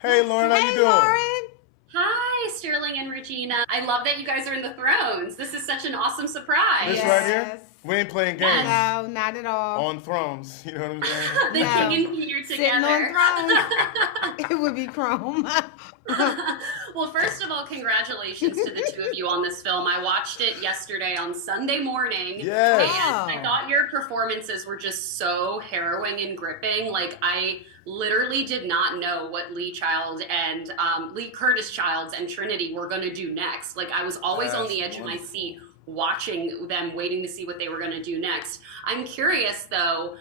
Hey, Lauren, how you Hey, doing? Lauren. Hi, Sterling and Regina. I love that you guys are in the thrones. This is such an awesome This surprise. right here? Yes. We ain't playing Yes, games No, not at all. on thrones. You know what I'm saying? the king No. and Peter Sitting on together. thrones, it would be Chrome. Well, first of all, congratulations to the two of you on this film. I watched it yesterday on Sunday morning, Yes. and I Oh. thought your performances were just so harrowing and gripping. Like, I literally did not know what Lee Child and Lee Curtis Childs and Trinity were going to do next. Like, I was always on That's the edge of my wonderful. seat watching them, waiting to see what they were going to do next. I'm curious though,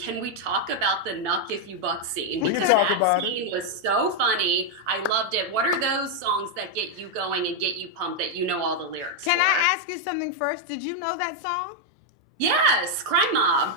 can we talk about the Nuck If You Buck scene? We can Because talk that about it. scene was so funny. I loved it. What are those songs that get you going and get you pumped that you know all the lyrics Can for? I ask you something first? Did you know that song? Yes, Crime Mob.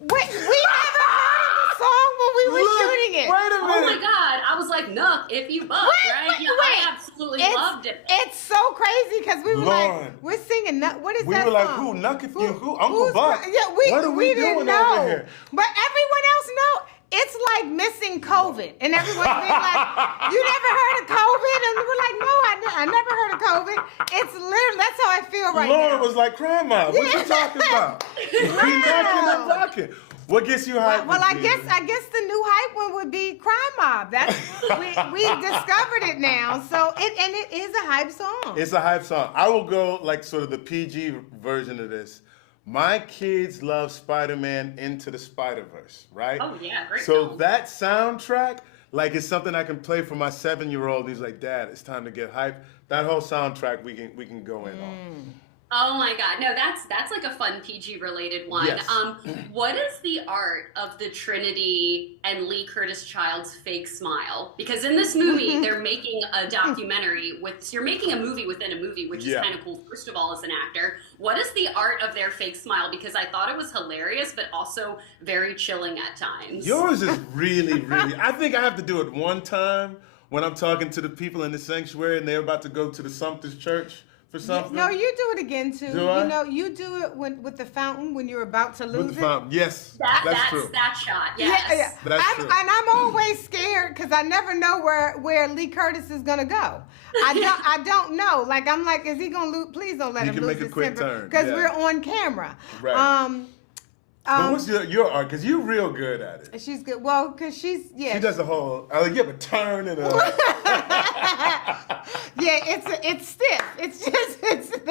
Wait, we never heard the song when we were Look, shooting it. wait a Oh my minute. God. I was like, Nuck If You Buck, Wait, right? wait, Yeah, wait. I absolutely It's loved it. it's so crazy because we were Lauren. like, we're singing. What is We that were like, song? who? Nuck if you who? Uncle who's- Buck. Yeah, What are we didn't doing know, over here? but everyone else know. It's like missing COVID, and everyone's being like, "You never heard of COVID?" And we're like, "No, I never heard of COVID." It's literally that's how I feel right Lauren now. was like, crime mob. What you talking about? We knocking and bucking. What gets you hyped? Well, I Regina? guess the new hype one would be Crime Mob. That's we discovered it now. So it is a hype song. It's a hype song. I will go like sort of the PG version of this. My kids love Spider-Man Into the Spider-Verse, right? Oh, yeah, great So film. that soundtrack, like, is something I can play for my 7-year-old. He's like, Dad, it's time to get hype. That whole soundtrack we can go in on. Oh my God. No, that's like a fun PG related one. Yes. What is the art of the Trinity and Lee Curtis Child's fake smile? Because in this movie, they're making a documentary with, so you're making a movie within a movie, which is Yeah. kind of cool, first of all, as an actor. What is the art of their fake smile? Because I thought it was hilarious, but also very chilling at times. Yours is really, really. I think I have to do it one time when I'm talking to the people in the sanctuary and they're about to go to the Sumter's Church for something. No, you do it again too. Do I? You know, you do it with the fountain when you're about to lose With the it. fountain. Yes, that's That's true. that shot, Yeah, yes. yeah. That's true. And I'm always scared because I never know where Lee Curtis is gonna go. I don't know. Like I'm like, is he gonna lose? Please don't let He him can lose make a his quick temper turn, because yeah. we're on camera. Right. But what's your art? Because you're real good at it. She's good. Well, because she's She does the whole, you have a turn and a. yeah, it's stiff. It's just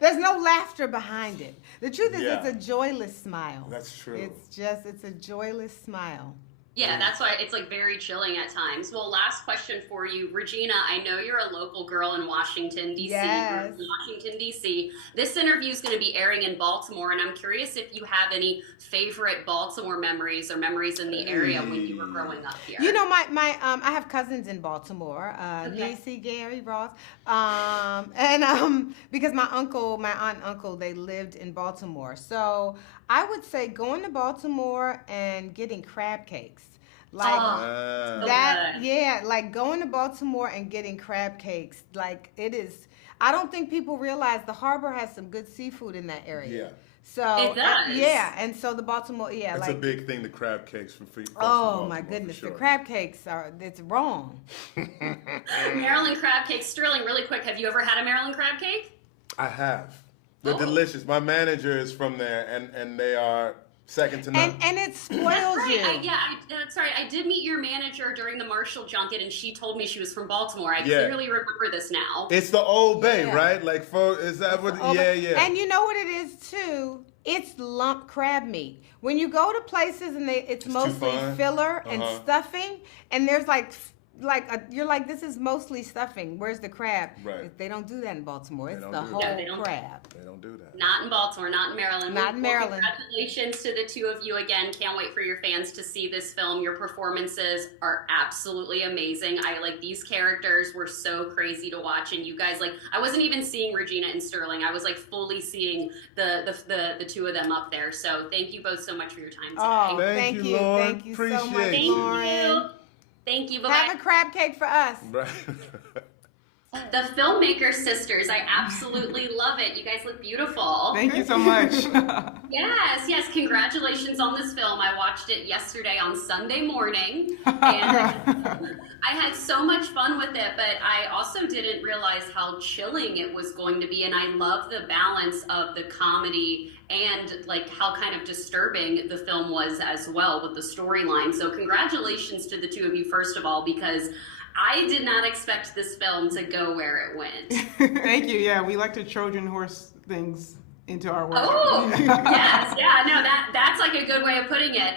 there's no laughter behind it. The truth is, Yeah. it's a joyless smile. That's true. It's a joyless smile. Yeah, that's why it's like very chilling at times. Well, last question for you, Regina. I know you're a local girl in Washington, D.C. Yes. You're in Washington, D.C. This interview is going to be airing in Baltimore, and I'm curious if you have any favorite Baltimore memories or memories in the area when you were growing up here. You know, my I have cousins in Baltimore, Okay. Niecy, Gary, Ross, because my aunt and uncle, they lived in Baltimore. So I would say going to Baltimore and getting crab cakes, like Oh, so that. good. Yeah, like going to Baltimore and getting crab cakes, like it is. I don't think people realize the harbor has some good seafood in that area. Yeah. So It does. yeah, and so the Baltimore, yeah, It's like a big thing, the crab cakes from folks from oh Baltimore, my for goodness, sure. the crab cakes it's wrong. Maryland crab cake. Sterling, really quick, have you ever had a Maryland crab cake? I have. They're Oh. delicious. My manager is from there, and they are second to none. And it spoils That's right. you. That's right. I did meet your manager during the Marshall junket, and she told me she was from Baltimore. I Yeah. clearly remember this now. It's the Old Bay, Yeah. right? Like, is that what? Oh, Yeah, but- yeah. And you know what it is too? It's lump crab meat. When you go to places and it's too mostly fine? filler and Uh-huh. stuffing, and there's you're like, this is mostly stuffing. Where's the crab? Right. They don't do that in Baltimore. It's don't the do that. whole No, they don't. crab. They don't do that. Not in Baltimore, not in Maryland. Not in Maryland. Congratulations to the two of you again. Can't wait for your fans to see this film. Your performances are absolutely amazing. I like these characters were so crazy to watch, and you guys like I wasn't even seeing Regina and Sterling. I was like fully seeing the two of them up there. So thank you both so much for your time today. Oh, Thank thank you, you. Lauren. Thank you so Appreciate much, it. Thank Lauren. you. Thank you. Bye Have bye. a crab cake for us. Right. The Filmmaker Sisters. I absolutely love it. You guys look beautiful. Thank you so much. Yes. Congratulations on this film. I watched it yesterday on Sunday morning, and I had so much fun with it, but I also didn't realize how chilling it was going to be, and I love the balance of the comedy and like how kind of disturbing the film was as well with the storyline. So congratulations to the two of you, first of all, because I did not expect this film to go where it went. Thank you. Yeah, we like to Trojan horse things into our work. Oh, yes. Yeah, no, that's like a good way of putting it.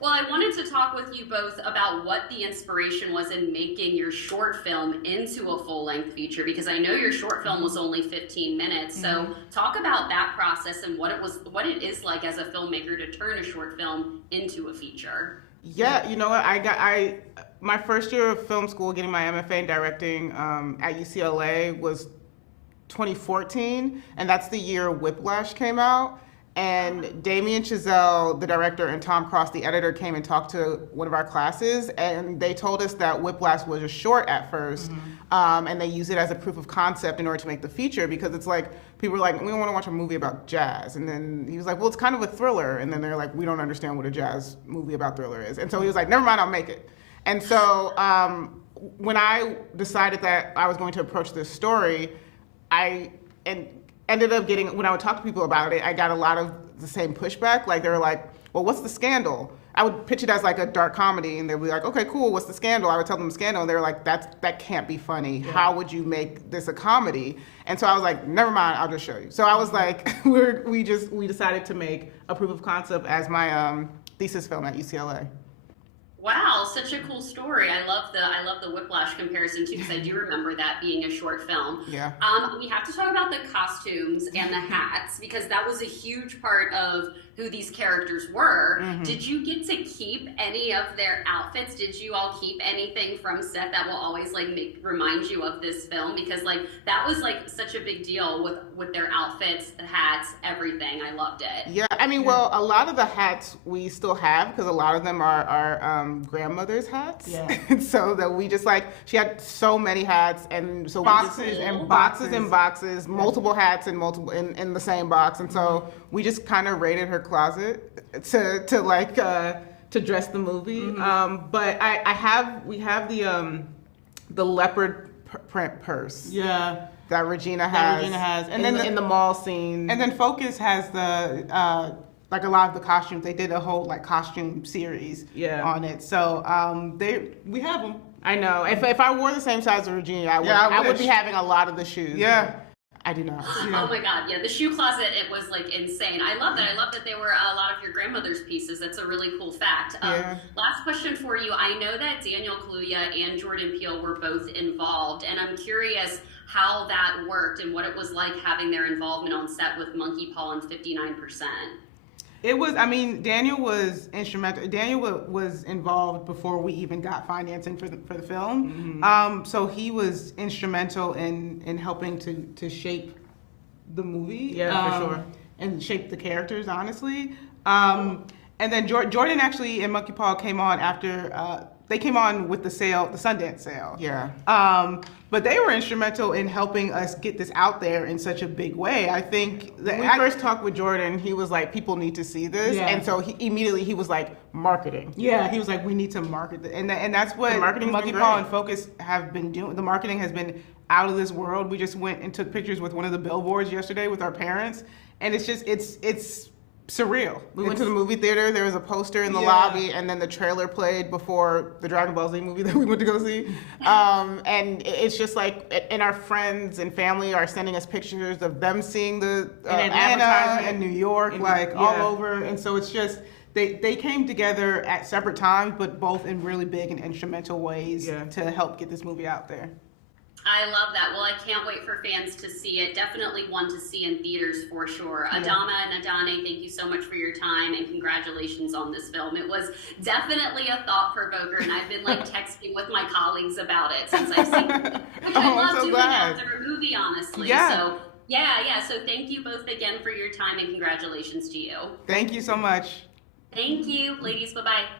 Well, I wanted to talk with you both about what the inspiration was in making your short film into a full-length feature, because I know your short film was only 15 minutes. So talk about that process and what it is like as a filmmaker to turn a short film into a feature. Yeah, you know what? My first year of film school, getting my MFA in directing at UCLA was 2014, and that's the year Whiplash came out. And Damien Chazelle, the director, and Tom Cross, the editor, came and talked to one of our classes, and they told us that Whiplash was a short at first, and they used it as a proof of concept in order to make the feature, because it's like, people were like, we don't want to watch a movie about jazz. And then he was like, well, it's kind of a thriller. And then they're like, we don't understand what a jazz movie about thriller is. And so he was like, never mind, I'll make it. And so when I decided that I was going to approach this story, ended up getting, when I would talk to people about it, I got a lot of the same pushback. Like, they were like, well, what's the scandal? I would pitch it as like a dark comedy, and they'd be like, okay, cool, what's the scandal? I would tell them the scandal, and they were like, that can't be funny. Yeah. How would you make this a comedy? And so I was like, never mind, I'll just show you. So I was like, we decided to make a proof of concept as my thesis film at UCLA. Wow, such a cool story. I love the Whiplash comparison too, because I do remember that being a short film. Yeah. We have to talk about the costumes and the hats, because that was a huge part of who these characters were. Did you get to keep any of their outfits? Did you all keep anything from set that will always like remind you of this film? Because like that was like such a big deal with their outfits, the hats, everything. I loved it. Yeah, I mean, well, a lot of the hats we still have, because a lot of them are our grandmother's hats. Yeah. So that we just like, she had so many hats, and so boxes and boxes, multiple hats and multiple in the same box, and so we just kind of raided her closet to dress the movie. But we have the leopard print purse. Yeah. That Regina has. And then then in the mall scene. And then Focus has the like a lot of the costumes. They did a whole like costume series on it. So we have them. I know. If I wore the same size as Regina, I would be having a lot of the shoes. Yeah. I do not. Oh my God, yeah, the shoe closet, it was like insane. I love that. I love that they were a lot of your grandmother's pieces. That's a really cool fact. Last question for you. I know that Daniel Kaluuya and Jordan Peele were both involved, and I'm curious how that worked and what it was like having their involvement on set with Monkey Paw and 59%. It was, I mean, Daniel was instrumental. Daniel was involved before we even got financing for the film. So he was instrumental in helping to shape the movie. Yeah, for sure. And shape the characters, honestly. And then Jordan actually and Monkey Paw came on after, they came on with the Sundance sale. Yeah. But they were instrumental in helping us get this out there in such a big way. I think when we first talked with Jordan, he was like, people need to see this. Yeah. And so he was like, marketing. Yeah, he was like, we need to market it. And that's what Monkey Paw and Focus have been doing. The marketing has been out of this world. We just went and took pictures with one of the billboards yesterday with our parents. And it's just, it's surreal. We went to the movie theater. There was a poster in the lobby, and then the trailer played before the Dragon Ball Z movie that we went to go see. And it's just like, and our friends and family are sending us pictures of them seeing the Atlanta and New York, all over. And so it's just, they came together at separate times, but both in really big and instrumental ways to help get this movie out there. I love that. Well, I can't wait for fans to see it. Definitely one to see in theaters for sure. Adamma and Adanne, thank you so much for your time, and congratulations on this film. It was definitely a thought provoker, and I've been like texting with my colleagues about it since I've seen it, which I love doing after a movie, honestly. So so thank you both again for your time, and congratulations to you. Thank you so much. Thank you, ladies. Bye-bye.